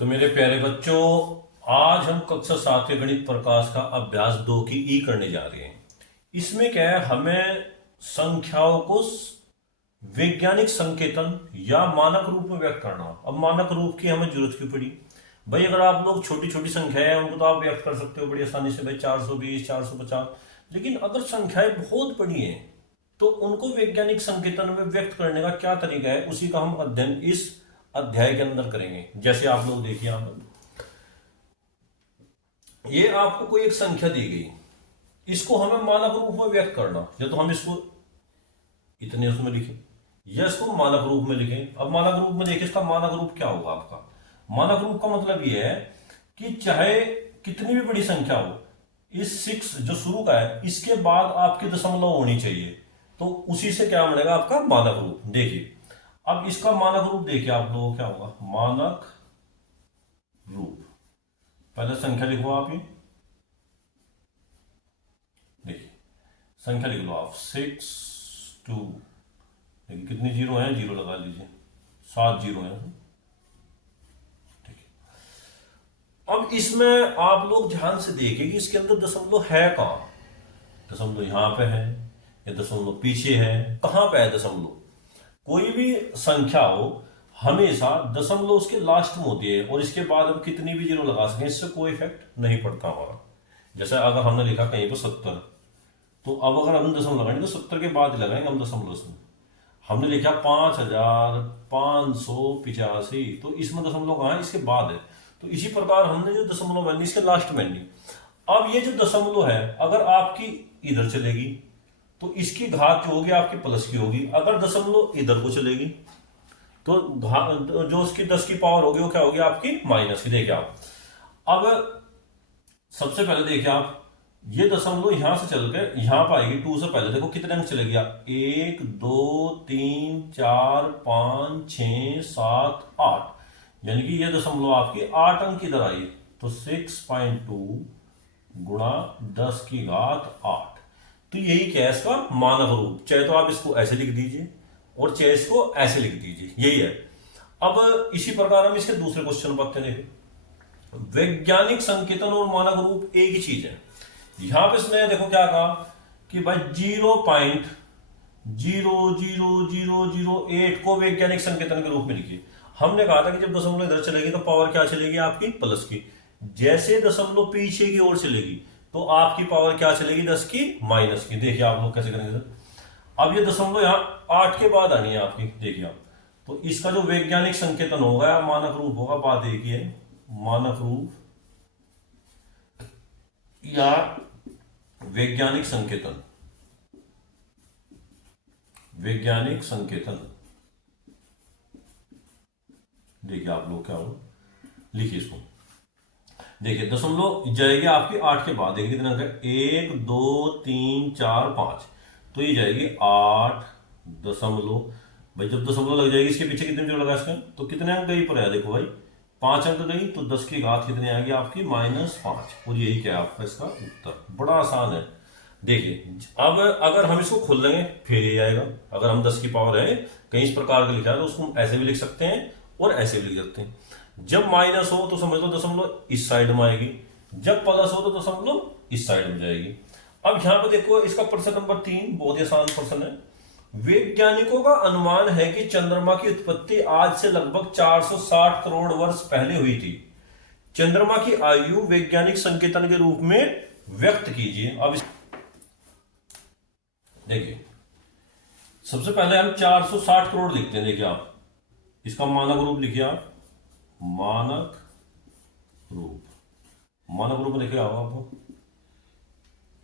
तो मेरे प्यारे बच्चों, आज हम कक्षा 7 के गणित प्रकाश का अभ्यास 2 की ई करने जा रहे हैं। इसमें क्या है, हमें संख्याओं को वैज्ञानिक संकेतन या मानक रूप में व्यक्त करना। अब मानक रूप की हमें जरूरत क्यों पड़ी भाई? अगर आप लोग छोटी छोटी संख्याएं हैं उनको तो आप व्यक्त कर सकते हो बड़ी आसानी से, भाई 420 450। लेकिन अगर संख्याएं बहुत बड़ी हैं तो उनको वैज्ञानिक संकेतन में व्यक्त करने का क्या तरीका है, उसी का हम अध्ययन इस अध्याय के अंदर करेंगे। जैसे आप लोग देखिए, यहां पर ये आपको कोई एक संख्या दी गई, इसको हमें मानक रूप में व्यक्त करना। या तो हम इसको इतने उसमें लिखें या इसको मानक रूप में लिखें। अब मानक रूप में देखिए, इसका मानक रूप क्या होगा आपका? मानक रूप का मतलब ये है कि चाहे कितनी भी बड़ी संख्या हो, इस 6 जो शुरू का है इसके बाद आपकी दशमलव होनी चाहिए, तो उसी से क्या बनेगा आपका मानक रूप। देखिए अब इसका मानक रूप देखिए आप लोगों को क्या होगा। मानक रूप, पहले संख्या लिखो आप, ये देखिए संख्या लिख लो आप 6 2। देखिए कितनी जीरो है, जीरो लगा लीजिए, 7 जीरो है। ठीक है, अब इसमें आप लोग ध्यान से देखिए कि इसके अंदर दशमलव है कहां। दशमलव यहां पे है या दशमलव पीछे है, कहां पे है दशमलव? कोई भी संख्या हो हमेशा दशमलव उसके लास्ट में होती है, और इसके बाद हम कितनी भी जीरो लगा सकें इससे कोई इफेक्ट नहीं पड़ता हमारा। जैसे अगर हमने लिखा कहीं पर 70, तो अब अगर हम दशमलव लगाएंगे तो 70 के बाद ही लगाएंगे हम दशमलव उसमें। हमने लिखा 5585, तो इसमें दशमलव कहाँ है? इसके बाद है। तो इसी प्रकार हमने जो दशमलव है इसके लास्ट में नहीं। अब ये जो दशमलव है अगर आपकी इधर चलेगी तो इसकी घात जो होगी आपकी प्लस की होगी। अगर दशमलव इधर को चलेगी तो जो उसकी 10 की पावर होगी वो क्या होगी आपकी माइनस की। देखिए आप, अब सबसे पहले देखिए आप, ये दशमलव यहां से चल के यहां पर आएगी 2 से पहले। देखो कितने अंक चलेगी आप, 1 2 3 4 5 6 7 8, यानी कि ये दशमलव आपकी 8 अंक इधर आई। तो 6.2 गुणा 10 की घात 8। तो यही क्या है इसका मानक रूप। चाहे तो आप इसको ऐसे लिख दीजिए और चाहे इसको ऐसे लिख दीजिए, यही है। अब इसी प्रकार हम इसके दूसरे क्वेश्चन पढ़ते हैं। वैज्ञानिक संकेतन और मानक रूप एक ही चीज है। यहां पे इसने देखो क्या कहा कि भाई 0.00008 को वैज्ञानिक संकेतन के रूप में लिखिए। हमने कहा था कि जब दशमलव इधर चलेगी तो पावर क्या चलेगी आपकी प्लस की। जैसे दशमलव पीछे की ओर चलेगी तो आपकी पावर क्या चलेगी 10 की माइनस की। देखिए आप लोग कैसे करेंगे सर। अब ये दशमलव यहाँ 8 के बाद आनी है आपकी, देखिए आप। तो इसका जो वैज्ञानिक संकेतन होगा या मानक रूप होगा, बात एक ही है। मानक रूप या वैज्ञानिक संकेतन, वैज्ञानिक संकेतन। देखिए आप लोग क्या हो, लिखिए इसको। देखिए दशमलव जाएगी आपकी 8 के बाद। देखिए कितना अंक है, 1 2 3 4 5, तो ये जाएगी 8 दशमलव। भाई जब दशमलव लग जाएगी इसके पीछे कितने जीरो लगा इसका, तो कितने अंक गई पर है? देखो भाई 5 अंक गई, तो 10 की घात कितनी आएगी आपकी -5। और यही क्या है आपका इसका उत्तर। बड़ा आसान है। देखिए अब अगर हम इसको खोल लेंगे फिर ये आएगा। अगर हम 10 की पावर है कहीं इस प्रकार का लिखा है तो उसको हम ऐसे भी लिख सकते हैं और ऐसे भी लिख सकते हैं। जब माइनस हो तो समझ लो दशमलव इस साइड में आएगी, जब प्लस हो तो दशमलव इस साइड में जाएगी। अब यहां पर देखो इसका प्रश्न नंबर 3 बहुत ही आसान प्रश्न है। वैज्ञानिकों का अनुमान है कि चंद्रमा की उत्पत्ति आज से लगभग 460 करोड़ वर्ष पहले हुई थी। चंद्रमा की आयु वैज्ञानिक संकेतन के रूप में व्यक्त कीजिए। अब देखिए सबसे पहले हम 460 करोड़ लिखते हैं। देखिए आप इसका मानक रूप लिखिए आप, मानक रूप। मानक रूप में देखिए आपको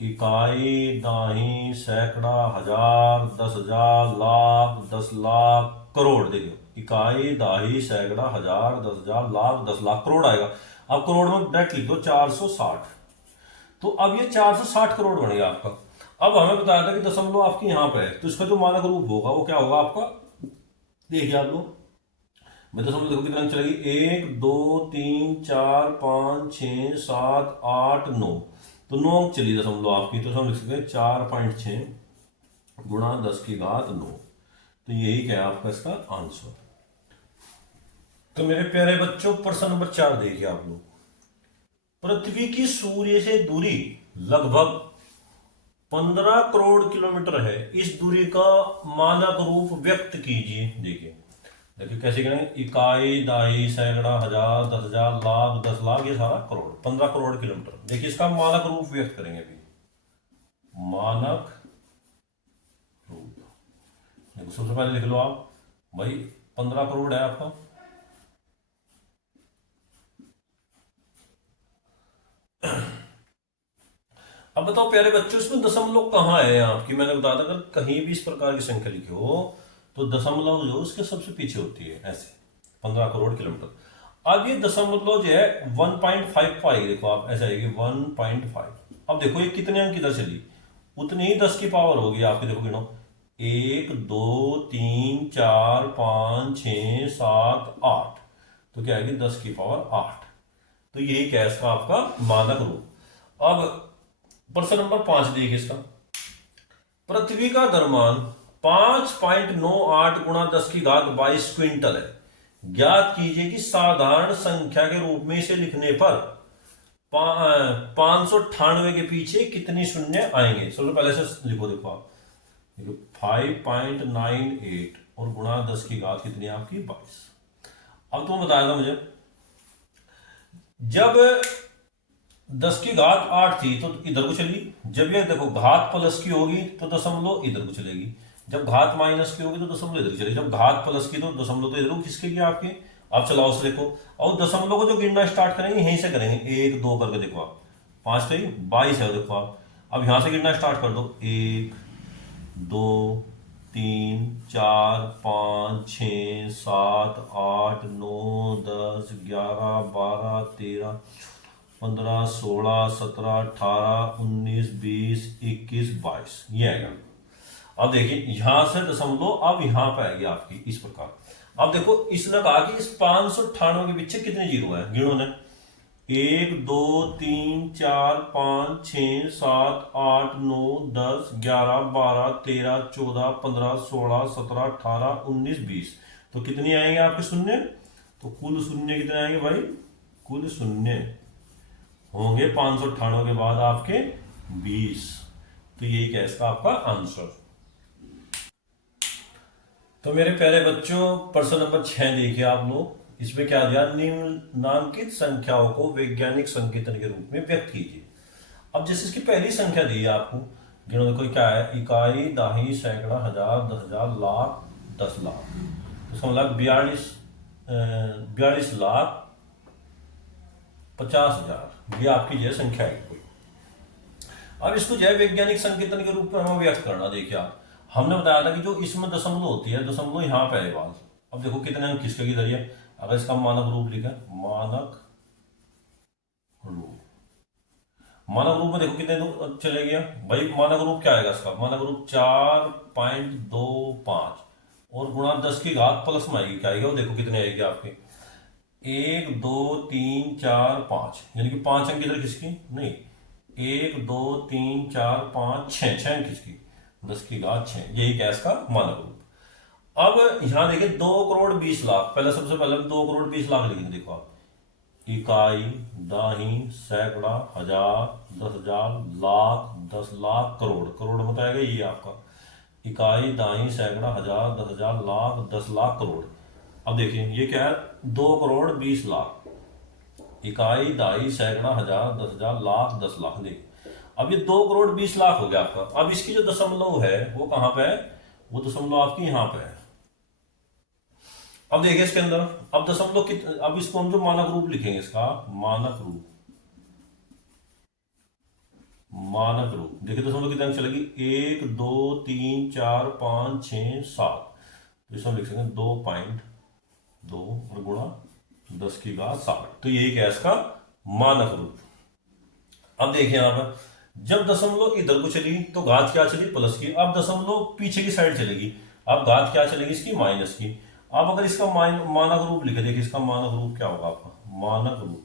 इकाई, दाही, सैकड़ा, हजार, 10,000, लाख, 10 लाख, करोड़। देखिए इकाई, दाही, सैकड़ा, हजार, 10,000, लाख, 10 लाख, करोड़ आएगा। अब करोड़ में डायरेक्ट लिख दो 460। तो अब ये 460 करोड़ बन गया आपका। अब हमें बताया था कि दशमलव आपकी यहां पर है, तो इसका जो मानक रूप होगा वो क्या होगा आपका। देखिए आप लोग, मैं दशमलव देखो कितना चलेगी, 1 2 3 4 5 6 7 8 9, तो 9 अंक चली दशमलव आपकी। तो हम लिख सकते हैं 4.6 गुणा 10 की घात 9। तो यही क्या है आपका इसका आंसर। तो मेरे प्यारे बच्चों प्रश्न नंबर 4 देखिए आप लोग। पृथ्वी की सूर्य से दूरी लगभग 15 करोड़ किलोमीटर है। इस दूरी का मानक रूप व्यक्त कीजिए। देखिए देखिए कैसे करेंगे, इकाई, दाई, सैकड़ा, हजार, 10,000, लाख, 10 लाख, ये सारा करोड़, 15 करोड़ किलोमीटर। देखिए इसका मानक रूप व्यक्त करेंगे अभी। मानक रूप देखो, सबसे पहले लिख लो आप भाई, 15 करोड़ है आपका। अब बताओ प्यारे बच्चों, इसमें दशमलव कहाँ है आपकी? मैंने बताया था अगर कहीं भी इस प्रकार की संख्या लिखी हो तो दशमलव जो उसके सबसे पीछे होती है, ऐसे 15 करोड़ किलोमीटर। अब ये दशमलव जो है 1.5 आएगी, देखो आप ऐसे आएगी 1.5। अब देखो ये कितने अंक इधर चली, उतनी ही 10 की पावर होगी आपकी। देखो गिनो, 1 2 3 4 5 6 7 8, तो क्या आएगी 10 की पावर 8। तो यही क्या है इसका आपका मानक रूप। अब प्रश्न नंबर 5 देखिए इसका। पृथ्वी का द्रव्यमान 5.98 गुणा 10 की घात 22 क्विंटल है। ज्ञात कीजिए कि साधारण संख्या के रूप में इसे लिखने पर 598 के पीछे कितनी शून्य आएंगे। सबसे पहले से लिखो, देखो आप देखो 5.98 और गुणा 10 की घात कितनी आपकी 22। अब तुम बताया था मुझे, जब 10 की घात 8 थी तो इधर को चली, जब ये देखो घात प्लस की होगी तो दशमलव इधर को चलेगी, जब घात माइनस की होगी तो दशमलव इधर को चलेगी, जब घात प्लस की तो दशमलव तो इधर को खिसकेगी आपके। अब चलाओ उसे देखो, और दशमलव को जो गिनना स्टार्ट करेंगे यहीं से करेंगे, 1 2 करके। देखो आप 5 तो 22 है, देखो आप अब यहां से गिनना स्टार्ट कर दो, 1 2 3 4 5 6 7 8 9 10 11 12 13 15 16 17 18 19 20 21 22, ये आएगा। अब देखिए यहां से दशमलव अब यहां पे आएगी आपकी इस प्रकार। अब देखो इसने कहा कि इस 598 के पीछे कितने जीरो है, गिनो ने। 1 2 3 4 5 6 7 8 9 10 11 12 13 14 15 16 17 18 19 20, तो कितनी आएंगे आपके शून्य? तो कुल शून्य कितने आएंगे भाई? कुल शून्य होंगे 598 के बाद आपके 20। तो यही क्या है इसका आपका आंसर। तो मेरे प्यारे बच्चों प्रश्न नंबर 6 देखिए आप लोग। इसमें क्या दिया, निम्नांकित संख्याओं को वैज्ञानिक संकेतन के रूप में व्यक्त कीजिए। अब जैसे इसकी पहली संख्या दी है आपको, गिनो देखो क्या है, इकाई, दाही, सैकड़ा, हजार, 10,000, लाख, 10 लाख। तो इसका मतलब 42,50,000, ये आपकी जो है संख्या है कोई। अब इसको जो है वैज्ञानिक संकेतन के रूप में हमें व्यक्त करना। देखिए आप, हमने बताया था कि जो इसमें दशमलव होती है, दशमलव यहाँ पे है बाल। अब देखो कितने अंक किसके किधर है, अगर इसका मानक रूप लिखा, मानक रूप, मानक रूप में देखो कितने चले गया भाई। मानक रूप क्या आएगा इसका, मानक रूप 4.25 और गुणा 10 की घात प्लस में आएगी, क्या आएगा वो देखो कितने आएगी आपके, 1 2 3 4 5, यानी कि 5 अंक इधर किसकी नहीं, 1 2 3 4 5 6, 6 अंक किसकी, 10 की घात 6, यही क्या इसका मानक रूप। अब यहां देखिए 2,20,00,000, पहले सबसे पहले 2,20,00,000 लिखेंगे। देखो आप, इकाई, दाही, सैकड़ा, हजार, 10,000, लाख, 10 लाख, करोड़। करोड़ बताएगा ये आपका, इकाई, दाही, सैकड़ा, हजार, 10,000, लाख, 10 लाख, करोड़। अब देखिए ये क्या है, 2,20,00,000, इकाई, दाही, सैकड़ा, हजार, 10,000, लाख, 10 लाख। देखिए अब ये 2,20,00,000 हो गया आपका। अब इसकी जो दशमलव है वो कहां पे है, वो दशमलव आपकी यहां पे है। अब देखिए इसके अंदर, अब दशमलव अब इसको हम जो मानक रूप लिखेंगे, इसका मानक रूप, मानक रूप देखिए दशमलव कितने अंक चलेगी, 1 2 3 4 5 6 7, तो इसमें लिख सकते हैं 2.2 और गुणा 10 की घात 60, तो यही क्या है इसका मानक रूप। अब देखिए यहां पर, जब दशमलव इधर को चली तो घात क्या चली, प्लस की। अब दशमलव पीछे की साइड चलेगी, अब घात क्या चलेगी इसकी, माइनस की। अब अगर इसका मानक रूप लिखे, देखिए इसका मानक रूप क्या होगा आपका, मानक रूप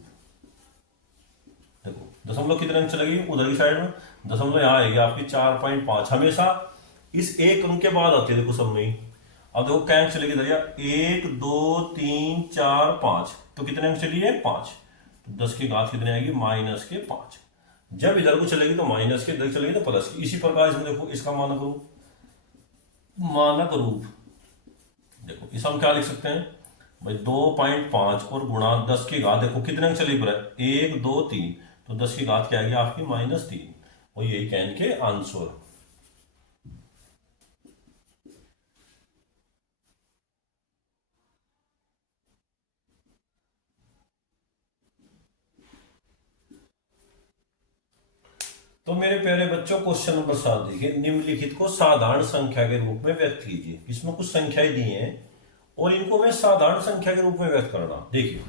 देखो दशमलव कितने अंक चलेगी उधर की साइड में, दशमलव यहाँ आएगी आपकी 4.5, हमेशा इस एक अंक के बाद आती है देखो सब में। अब देखो क्या अंक चलेगी दरिया, 1 2 3 4 5, तो कितने अंक चली है 5, तो 10 की घात कितनी आएगी -5। जब इधर को चलेगी तो माइनस के, इधर चलेगी तो प्लस की। इसी प्रकार इसमें देखो इसका मानक रूप देखो, इस हम क्या लिख सकते हैं भाई, 2.5 और गुणा 10 की घात, देखो कितने अंक चली पर 1 2 3, तो 10 की घात क्या आएगी आपकी -3, और यही कहने के आंसर। तो मेरे प्यारे बच्चों, क्वेश्चन नंबर 7 देखिए, निम्नलिखित को साधारण संख्या के रूप में व्यक्त कीजिए। इसमें कुछ संख्याएं दी हैं और इनको मैं साधारण संख्या के रूप में व्यक्त करना। देखिए,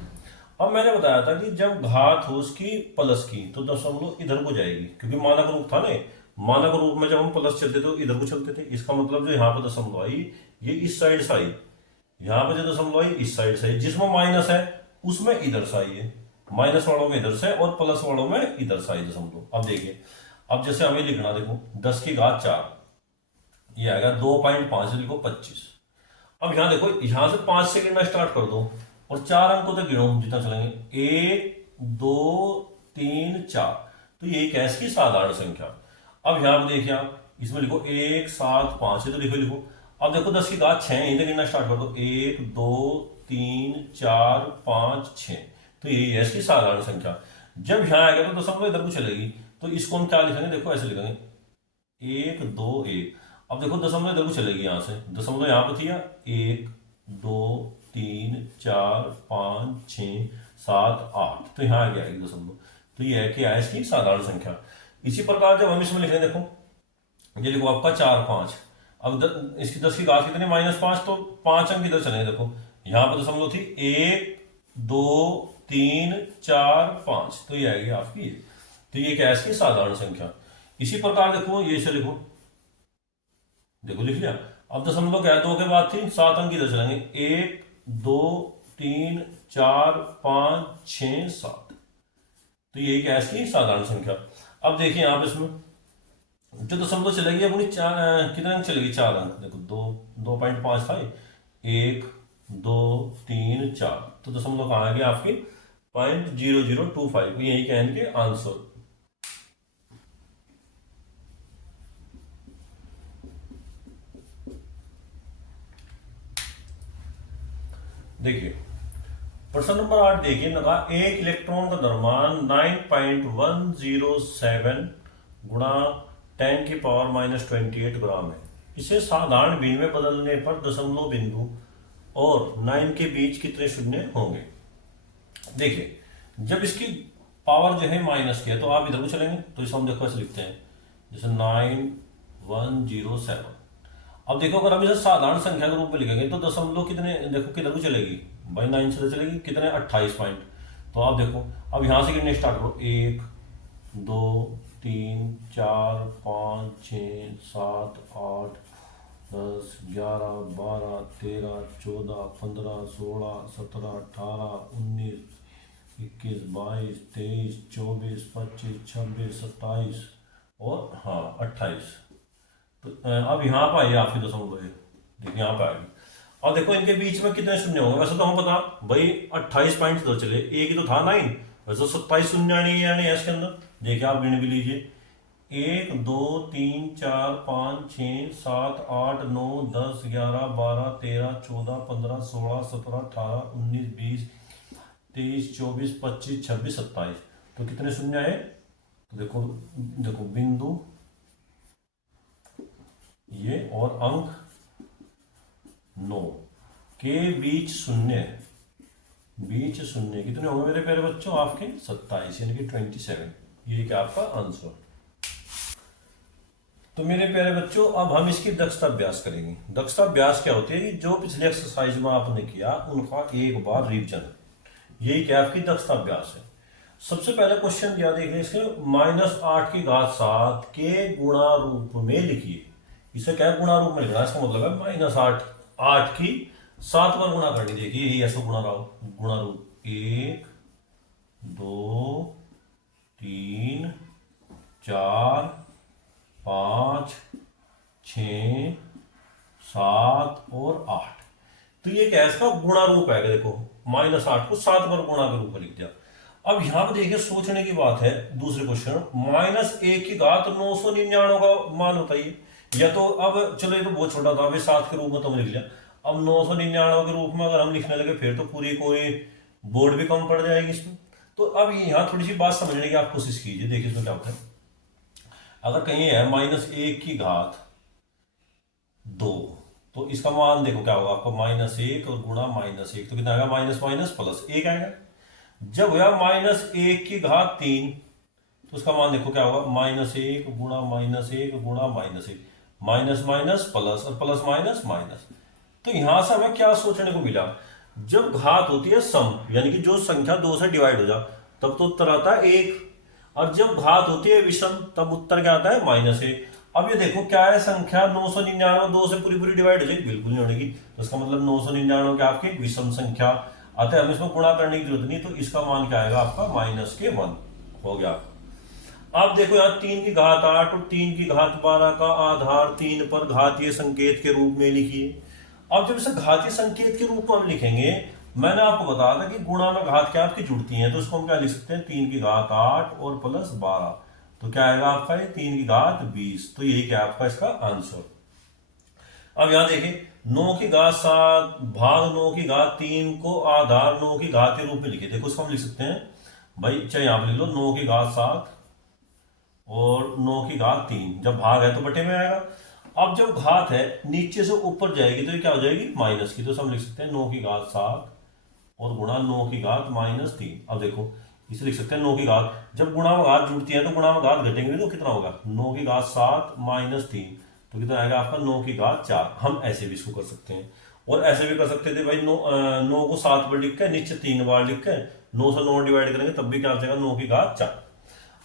अब मैंने बताया था कि जब घात हो उसकी प्लस की तो दशमलव इधर को जाएगी, क्योंकि मानक रूप था ना। मानक रूप में जब हम प्लस चलते थे तो इधर को चलते थे। इसका मतलब जो यहाँ पर दशमलव आई, ये इस साइड से आई। यहाँ पर जो दशमलव आई इस साइड से आई। जिसमें माइनस है उसमें इधर से आई है, माइनस वालों में इधर से और प्लस वालों में इधर से आई दशमलव। अब देखिए, अब जैसे हमें लिखना, देखो 10 की घात 4, ये आएगा 2.5 लिखो 25। अब यहाँ देखो, यहां से 5 से गिनना स्टार्ट कर दो और 4 अंकों तक गिनो जितना चलेंगे, 1 2 3 4, तो ये क्या है इसकी साधारण संख्या। अब यहाँ पे देखिए आप, इसमें लिखो 1 7 5 है, तो लिखो लिखो। अब देखो 10 की घात 6, यहीं तक गिनना स्टार्ट कर दो, 1 2 3 4 5 6, तो ये है इसकी साधारण संख्या। जब यहाँ आएगा तो दशमलव इधर को चलेगी, तो इसको हम क्या लिखेंगे, देखो ऐसे लिखेंगे 1 2 1। अब देखो दशमलव इधर को चलेगी, यहां से दशमलव यहाँ पे थी, 1 2 3 4 5 6 7 8, तो यहाँ आ गया एक दशमलव। तो ये है कि है इसकी साधारण संख्या। इसी प्रकार जब हम इसमें लिखें, देखो ये लिखो आपका 4 5। अब इसकी 10 की घात कितनी -5, तो 5 अंक इधर चलेंगे। देखो यहाँ पर दशमलव थी 1 2 3 4 5, तो ये आएगी आपकी ये। तो ये क्या है इसकी साधारण संख्या। इसी प्रकार देखो ये से लिखो, देखो लिख लिया। अब दशमलव क्या है, 2 के बाद थी 7 अंक इधर चलेंगे, 1 2 3 4 5 6 7, तो यही क्या है इसकी साधारण संख्या। अब देखिए आप इसमें जो दशमलव चलेगी अपनी कितने अंक चलेगी, 4 अंक। देखो 2.5 था, 1 2 3 4, तो दशमलव कहाँ आ गया आपकी 0.0025, यही कहने के आंसर। देखिए प्रश्न नंबर 8 देखिए, लगा एक इलेक्ट्रॉन का द्रव्यमान 9.107 गुणा 10⁻⁻28 ग्राम है। इसे साधारण भिन्न में बदलने पर दशमलव बिंदु और 9 के बीच कितने शून्य होंगे। देखिए जब इसकी पावर जो है माइनस की है, तो आप इधर को चलेंगे तो इसे हम देखो ऐसे लिखते हैं, जैसे 9107। अब देखो अगर हम इसे साधारण संख्या के रूप में लिखेंगे तो दशमलव कितने, देखो किधर को चलेगी भाई, 9 से चलेगी कितने 28 पॉइंट। तो आप देखो अब यहां से गिनने स्टार्ट करो, 1 2 3 4 5 6 7 8 10 11 12 13 14 15 16 17 18 19 21 22 23 24 25 26 27 और हाँ 28। तो अब यहाँ पर आइए आपकी दशमलव, देखिए यहाँ पे आएगी। और देखो इनके बीच में कितने शून्य होंगे, वैसे तो हम पता भाई 28 पॉइंट तो चले, एक ही तो था 9, वैसे 27 शून्य यानी है इसके अंदर। देखिए आप गिन भी लीजिए, 1 2 3 4 5 6 7 8 9 10 11 12 13 14 15 16 17 18 19 20 23 24 25 26 27, तो कितने शून्य आए, तो देखो देखो बिंदु ये और अंक 9 के बीच शून्य कितने होंगे मेरे प्यारे बच्चों, आपके 27 यानी कि 27, ये क्या आपका आंसर। तो मेरे प्यारे बच्चों अब हम इसकी दक्षता अभ्यास करेंगे। दक्षता अभ्यास क्या होती है कि जो पिछले एक्सरसाइज में आपने किया उनका एक बार रिवीजन, यही क्या आपकी दक्षता अभ्यास है। सबसे पहले क्वेश्चन दिया देखिए, इसके -8 की घात 7 के गुणा रूप में लिखिए। इसे क्या गुणा रूप में लिखना है, इसका मतलब है -8 की 7 बार गुणा करनी। देखिए यही ऐसा गुणा रूप 1 2 3 4 5 6 7 और 8। तो ये क्या है, इसका गुणा रूप है। देखो -8 को 7 पर गुणा के रूप में लिख दिया। अब यहां पर देखिए सोचने की बात है, दूसरे क्वेश्चन -1 की घात 999 का मान बताइए। या तो अब चलो ये तो बहुत छोटा था, अभी 7 के रूप में तुम लिख लिया। अब 999 के रूप में अगर हम लिखने लगे फिर तो पूरी कोई बोर्ड भी कम पड़ जाएगी इसमें। तो अब यहाँ थोड़ी सी बात समझने की आप कोशिश कीजिए। देखिए इसमें क्या होता है, अगर कहीं है -1 की घात 2, तो इसका मान देखो क्या होगा आपको, -1 और गुणा -1 तो कितना आएगा, माइनस माइनस प्लस 1 आएगा। जब हुआ -1 की घात 3, तो उसका मान देखो क्या होगा, -1 गुणा -1 गुणा -1, माइनस माइनस प्लस और प्लस माइनस माइनस। तो यहां से हमें क्या सोचने को मिला, जब घात होती है सम, यानी कि जो संख्या 2 से डिवाइड हो जा, तब तो उत्तर आता है 1। और जब घात होती है विषम, तब उत्तर क्या आता है, -1। अब ये देखो क्या है, संख्या 999 2 से पूरी पूरी डिवाइड हो जाएगी, बिल्कुल नहीं होगी। तो इसका मतलब 999 क्या आपकी विषम संख्या, अतः हमें इसमें गुणा करने की जरूरत नहीं। तो इसका मान क्या आएगा आपका, -1 हो गया। अब देखो यहाँ 3 की घात 8 और 3 की घात 12 का आधार 3 पर घातीय संकेत के रूप में लिखिए। अब जब इसे घातीय संकेत के रूप में हम लिखेंगे, मैंने आपको बताया था कि गुणा में घात क्या आपकी जुड़ती हैं, तो इसको हम क्या लिख सकते हैं, 3 की घात 8 और प्लस 12, तो क्या आएगा आपका ये 3 की घात 20। तो यही क्या आपका इसका आंसर। अब यहां देखिए 9 की घात 7 भाग 9 की घात 3 को आधार 9 की घात के रूप में लिखे। देखो उसको हम लिख सकते हैं भाई, चाहे यहां पर लिख लो 9 की घात 7 और 9 की घात 3, जब भाग है तो बटे में आएगा। अब जब घात है नीचे से ऊपर जाएगी तो ये क्या हो जाएगी, माइनस की। तो हम लिख सकते हैं 9 की घात 7 और गुणा 9 की घात -3। अब देखो इसे लिख सकते हैं 9 की घात, जब गुणा में घात जुड़ती है तो गुणा में घात घटेंगे तो कितना होगा, 9 की घात 7 -3, तो कितना आएगा आपका 9 की घात 4। हम ऐसे भी इसको कर सकते हैं, और ऐसे भी कर सकते थे भाई, 9 को 7 बार लिख के नीचे 3 बार लिख के 9 से 9 डिवाइड करेंगे तब भी क्या आ जाएगा, 9 की घात 4।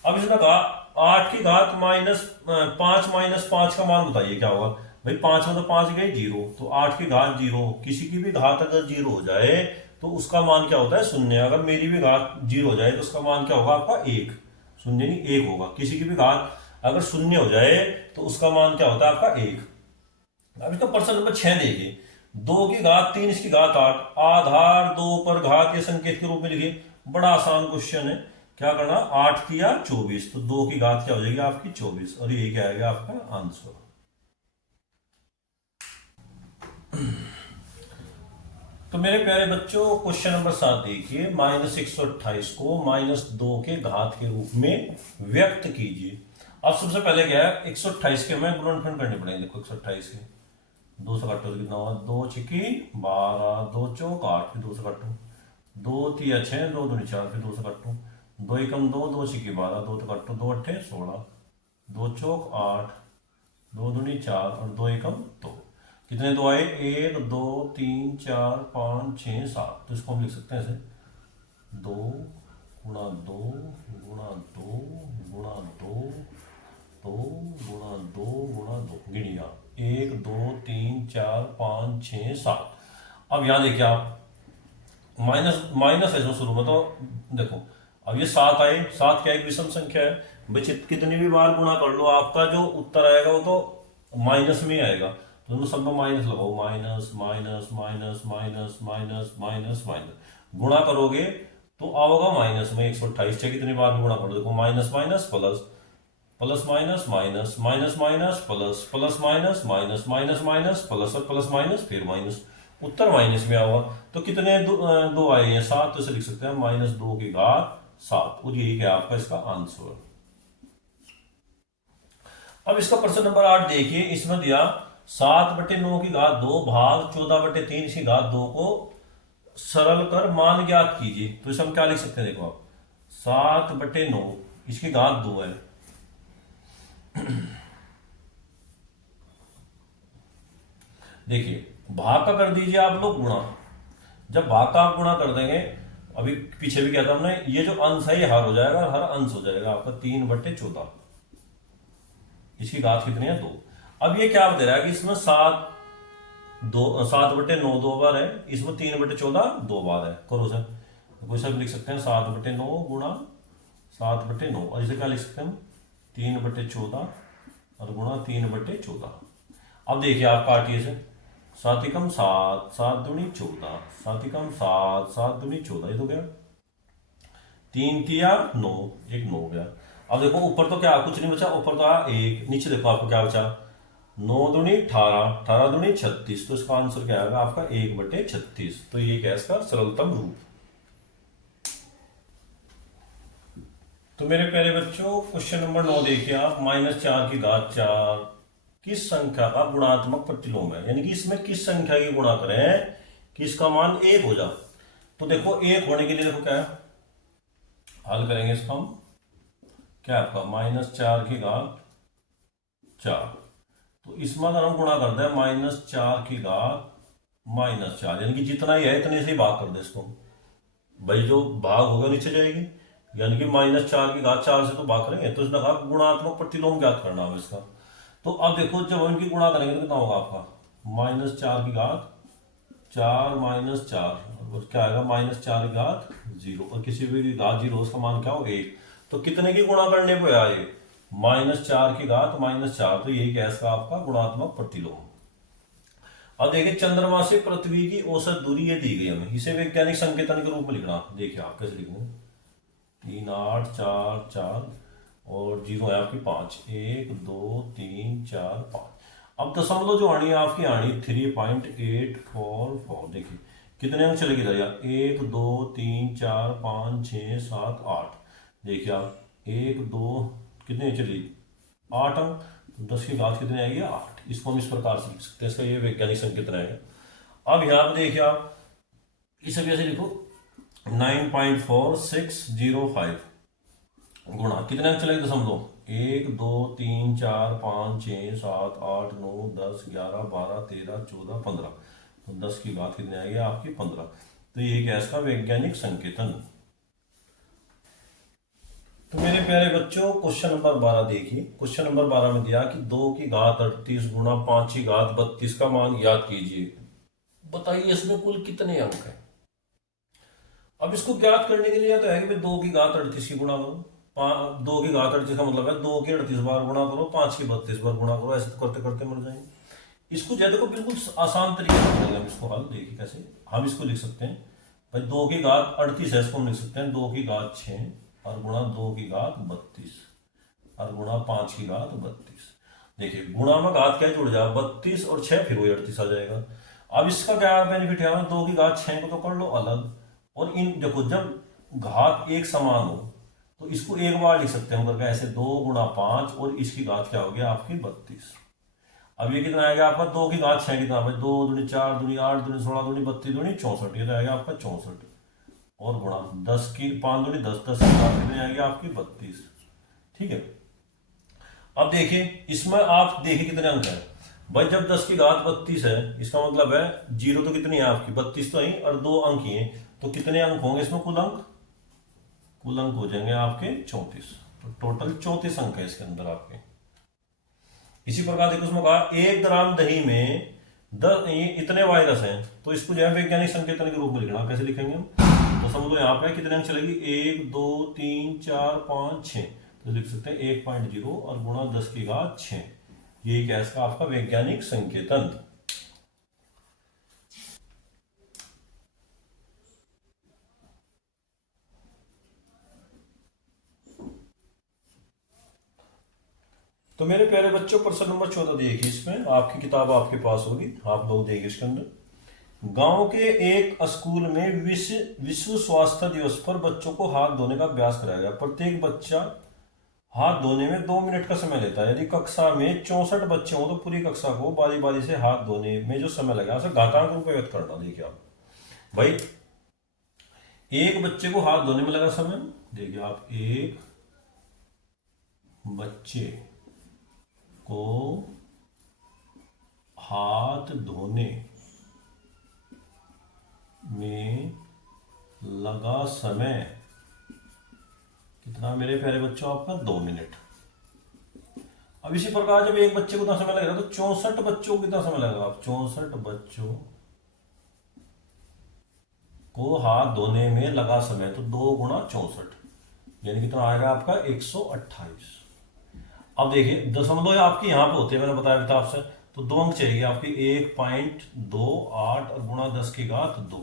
अब इसमें कहा 8 की घात -5 का मान बताइए क्या होगा। भाई 5 में तो 5 गए 0, तो 8 की घात 0, किसी की भी घात अगर 0 हो जाए तो उसका मान क्या होता है, 0। अगर मेरी भी घात 0 हो जाए तो उसका मान क्या होगा आपका 1, 0 नहीं 1 होगा। किसी की भी घात अगर 0 हो जाए तो उसका मान क्या होता है आपका 1। अब इसका प्रश्न नंबर 6 देखिए, 2 की घात 3 इसकी घात 8 आधार 2 पर घात के संकेत के रूप में लिखिए। बड़ा आसान क्वेश्चन है, क्या करना, 8 किया 24, तो 2 की घात क्या हो जाएगी आपकी 24, और ये क्या आएगा आपका आंसर। तो मेरे प्यारे बच्चों क्वेश्चन नंबर 7 देखिए, -128 को -2 के घात के रूप में व्यक्त कीजिए। अब सबसे पहले क्या है, 128 के हमें गुणनखंड करने पड़ेंगे। देखो 128 के 2 से काटो तो कितना होगा, 2 छिकी 12, 2 चौक 8, फिर 2 से काटो, 2 तिया 6, 2 दूनी 4, फिर 2 से काटो, 2 एकम 2, 2 छिकी 12, 2 तो काटो, 2 अट्ठे 16, 2 चौक 8, 2 दूनी 4 और 2 एकम 2। कितने 2 आए, 1 2 3 4 5 6 7। तो इसको हम लिख सकते हैं ऐसे, 2 गुणा 2 गुणा 2 गुणा 2 2 गुणा 2 गुणा 2, गिनिया 1 2 3 4 5 6 7। अब यहां देखिए आप, माइनस माइनस है जो शुरू में, तो देखो अब ये 7 आए, 7 क्या एक विषम संख्या है, बच्चे कितनी भी बार गुणा कर लो आपका जो उत्तर आएगा वो तो माइनस में आएगा। तो दोनों सब में माइनस लगाओ, minus minus minus minus minus minus minus, गुणा करोगे तो आओगे माइनस में 128। चाहे कितनी बार भी गुणा करो, देखो minus minus plus, plus minus minus, minus minus plus, plus minus minus, minus minus plus और प्लस माइनस फिर माइनस, उत्तर माइनस में आओगा। तो कितने दो आए हैं 7, तो इसे लिख सकते हैं -2 की घात 7, और यही क्या आपका इसका आंसर। अब इसका प्रश्न नंबर 8 देखिए, इसमें दिया 7/9 की घात 2 भाग 14/3 इसकी घात 2 को सरल कर मान ज्ञात कीजिए। तो इसे हम क्या लिख सकते हैं, देखो आप 7/9 इसकी घात 2 है, देखिए भाग का कर दीजिए आप लोग गुणा। जब भाग का आप गुणा कर देंगे, अभी पीछे भी क्या था हमने, ये जो अंश है ये हर हो जाएगा, हर अंश हो जाएगा आपका 3/14, इसकी घात कितनी है 2। अब ये क्या दे रहा है कि इसमें 7/9 2 बार है, इसमें 3/14 2 बार है। करो सर, कोई सब लिख सकते हैं 7/9 गुणा 7/9, और इसे क्या लिख सकते हैं 3/14 और गुणा 3/14। अब देखिए आप काटिए से, सात एकम सात, सात दूनी 14, सात एकम सात, सात दूनी 14, ये तो गया। तीन तिया 9, एक 9 गया। अब देखो ऊपर तो क्या कुछ नहीं बचा, ऊपर तो आया एक, नीचे देखो आपको क्या बचा, 9 दूनी 18, 18 दूनी 36, तो इसका आंसर क्या आएगा आपका 1/36। तो ये क्या है इसका सरलतम रूप। तो मेरे प्यारे बच्चों क्वेश्चन नंबर 9 देखिए आप, -4 किस संख्या का गुणात्मक प्रतिलोम है, यानी कि इसमें किस संख्या की गुणा करें कि इसका मान 1 हो जाए। तो देखो 1 होने के लिए देखो क्या है, हल करेंगे इसका हम, क्या आपका -4 तो इसमें अगर हम गुणा करते हैं -4 यानी कि जितना ही है इतने से ही भाग कर दे इसको, भाई जो भाग होगा नीचे जाएगी, यानी कि -4 से तो भाग करेंगे। तो इसने कहा गुणात्मक प्रतिलोम ज्ञात करना है इसका। तो अब देखो जब हम इनकी गुणा करेंगे तो कितना होगा आपका, -4 और क्या आएगा -4 और किसी भी घात 0 उसका मान क्या हो 1। तो कितने की गुणा करने को है ये, -4 तो यही क्या है इसका आपका गुणात्मक प्रतिलोम। अब देखिए चंद्रमा से पृथ्वी की औसत दूरी ये दी गई हमें, इसे वैज्ञानिक संकेतन के रूप में लिखना। देखिए आप कैसे लिखेंगे, 3 8 4 4 और 0 है आपकी 5, 1 2 3 4 5। अब दशमलव जो आनी है आपकी आनी 3.844। देखिए कितने अंक चलेगी इधर यार, 1 2 3 4 5 6 7 8। देखिए आप 1 2 कितने चली 8 अंक, तो 10 की घात कितने आएगी 8। इसको हम इस प्रकार से लिख सकते हैं, इसका ये वैज्ञानिक संकेतन है। अब यहाँ पे देखिए आप इसे कैसे लिखो, 9.4605 गुणा कितने अंक चलेंगे दशमलव, 1 2 3 4 5 6 7 8 9 10 11 12 13 14 15। तो 10 की घात कितनी आएगी आपकी 15। तो ये गैस का वैज्ञानिक संकेतन। तो मेरे प्यारे बच्चों क्वेश्चन नंबर 12 देखिए, क्वेश्चन नंबर 12 में दिया कि 2 की घात 38 गुणा 5 की घात 32 का मान याद कीजिए। बताइए इसमें कुल कितने अंक है। अब इसको ज्ञात करने के लिए तो है कि 2 की घात 38 की गुणा करो, 2 की घात 38 का मतलब है 2 की 38 बार गुणा करो, 5 की 32 बार गुणा करो, ऐसे तो करते करते मर जाएंगे। इसको ज्यादा को बिल्कुल आसान तरीके से करेंगे हम इसको हल। देखिए कैसे हम इसको लिख सकते हैं, भाई 2 की घात 38 है, इसको हम लिख सकते हैं 2 की घात 6 और गुणा 2 की घात 32 और गुणा 5 की घात 32। देखिए गुणा में घात क्या जुड़ जाए 32 और 6 फिर वही 38 आ जाएगा। अब इसका क्या बेनिफिट है, 2 की घात 6 को तो कर लो अलग, और इन देखो जब घात एक समान हो तो इसको एक बार लिख सकते हैं करके ऐसे 2 गुणा 5 और इसकी घात क्या हो गया आपकी 32। अब ये कितना आएगा आपका 2 की घात 6 कितना, 2 दूनी 4 दूनी 8 दूनी 16 दूनी 32 दूनी 64, ये तो आएगा आपका 64 और गुणा 10 की 5 दूनी 10, 10 की घात कितनी आएगी आपकी 32। ठीक है। अब देखिए इसमें आप देखिए कितने अंक है भाई, जब 10 की घात 32 है इसका मतलब है 0 तो कितनी है आपकी 32 तो ही और 2 अंक ही है, तो कितने अंक होंगे इसमें कुल अंक, कुल अंक हो जाएंगे आपके 34। तो टोटल 34 अंक है इसके अंदर आपके। इसी प्रकार देखो उसमें कहा 1 ग्राम दही में 10 इतने वायरस हैं, तो इसको जो है वैज्ञानिक संकेतन के रूप में लिखना। कैसे लिखेंगे हम, तो समझ लो यहाँ पे कितने अंक चलेगी 1 2 3 4 5 6, तो लिख सकते हैं 1.0 और गुणा 10 की घात 6। यही गैस का आपका वैज्ञानिक संकेतन। तो मेरे प्यारे बच्चों प्रश्न नंबर 14 देखिए, इसमें आपकी किताब आपके पास होगी, आप लोग देखिए इसके अंदर। गांव के एक स्कूल में विश्व स्वास्थ्य दिवस पर बच्चों को हाथ धोने का अभ्यास कराया गया। प्रत्येक बच्चा हाथ धोने में 2 मिनट का समय लेता है। यदि कक्षा में 64 बच्चे हो तो पूरी कक्षा को बारी बारी से हाथ धोने में जो समय लगा उसे घातांक रूप में व्यक्त करना। देखिए आप भाई एक बच्चे को हाथ धोने में लगा समय, देखिए आप एक बच्चे को हाथ धोने में लगा समय कितना मेरे प्यारे बच्चों आपका 2 मिनट। अब इसी प्रकार जब एक बच्चे को कितना समय लगेगा तो 64 बच्चों को कितना समय लगेगा, आप 64 बच्चों को हाथ धोने में लगा समय, तो 2 गुणा 64 यानी कितना आएगा आपका 128। अब देखिए दशमलव आपके यहाँ पे होते हैं, मैंने बताया किताब से, तो 2 अंक चाहिए आपके 1.28 और गुणा 10 की घात 2।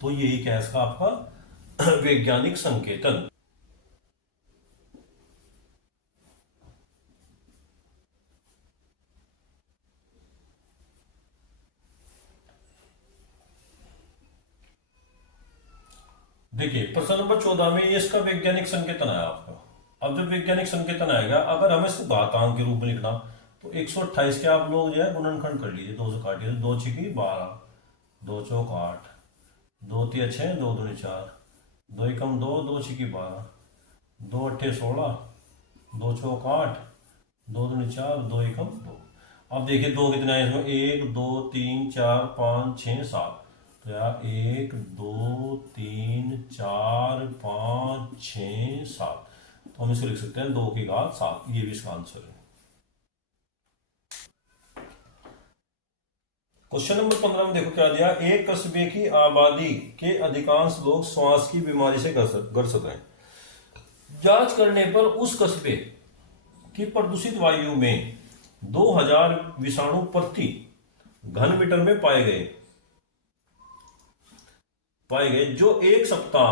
तो यही क्या है इसका आपका वैज्ञानिक संकेतन। देखिए प्रश्न नंबर 14 में ये इसका वैज्ञानिक संकेतन आया आपका। अब जब वैज्ञानिक संकेतन आएगा, अगर हमें इसको घातांक के रूप में लिखना, तो 128 के आप लोग जो है गुणनखंड कर लीजिए, 2 से काटिए, 2 छिकी 12, 2 चौक 8, 2 तिया 6, 2 दूनी 4, 2 एकम 2, 2 छिकी 12, 2 अट्ठे 16, 2 चौक 8, 2 दूनी 4, 2 एकम 2। अब देखिए 2 कितने आए इसमें, 1 2 3 4 5 6 7। तो यार 1 2 3 4 5 6 7, तो हम इसको लिख सकते हैं 2 की घात 7। ये भी इसका आंसर है। क्वेश्चन नंबर 15 में देखो क्या दिया, एक कस्बे की आबादी के अधिकांश लोग श्वास की बीमारी से ग्रस्त हैं। जांच करने पर उस कस्बे की प्रदूषित वायु में 2000 विषाणु प्रति घन मीटर में पाए गए जो एक सप्ताह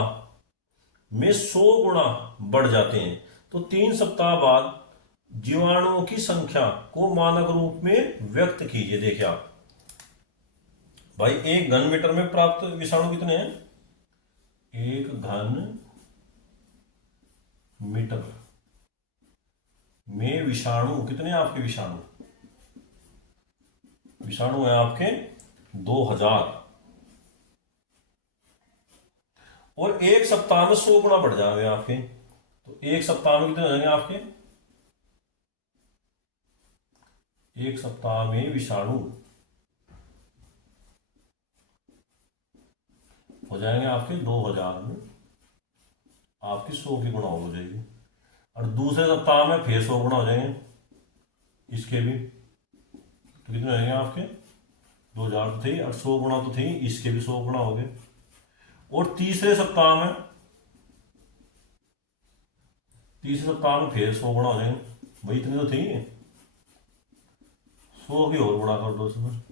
में 100 गुना बढ़ जाते हैं। तो 3 सप्ताह बाद जीवाणुओं की संख्या को मानक रूप में व्यक्त कीजिए। देखिए आप भाई, 1 घन मीटर में प्राप्त विषाणु कितने हैं, 1 घन मीटर में विषाणु कितने हैं आपके, विषाणु है आपके 2000, और 1 सप्ताह में 100 गुना बढ़ जाएंगे आपके। तो 1 सप्ताह में कितने हो जाएंगे आपके, 1 सप्ताह में विषाणु हो जाएंगे आपके 2000 में आपकी 100 की गुणा हो जाएगी, और दूसरे सप्ताह में फिर 100 गुना हो जाएंगे इसके भी। तो कितने हो जाएंगे आपके 2000 तो थे, और 100 गुना तो थे, इसके भी 100 गुना हो गए। और तीसरे सप्ताह में फिर 100 गुणा हो जाएंगे, भाई इतने तो थे, 100 की और गुणा कर दो इसमें।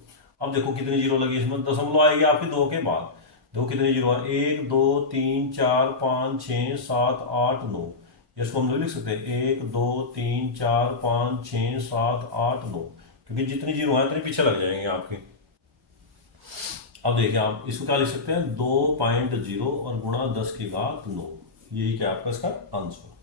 अब देखो कितनी जीरो लगी इसमें, दशमलव आएगी आपकी 2 के बाद। देखो कितनी जीरो है, 1 2 3 4 5 6 7 8 9। इसको हम लोग लिख सकते हैं 1 2 3 4 5 6 7 8 9, क्योंकि जितनी जीरो है उतनी पीछे लग जाएंगे आपके। अब देखिए आप इसको क्या लिख सकते हैं, 2.0 और गुणा 10 की घात 9। यही क्या आपका इसका आंसर।